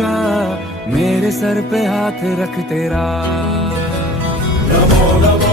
का मेरे सर पे हाथ रख तेरा। नमो नमो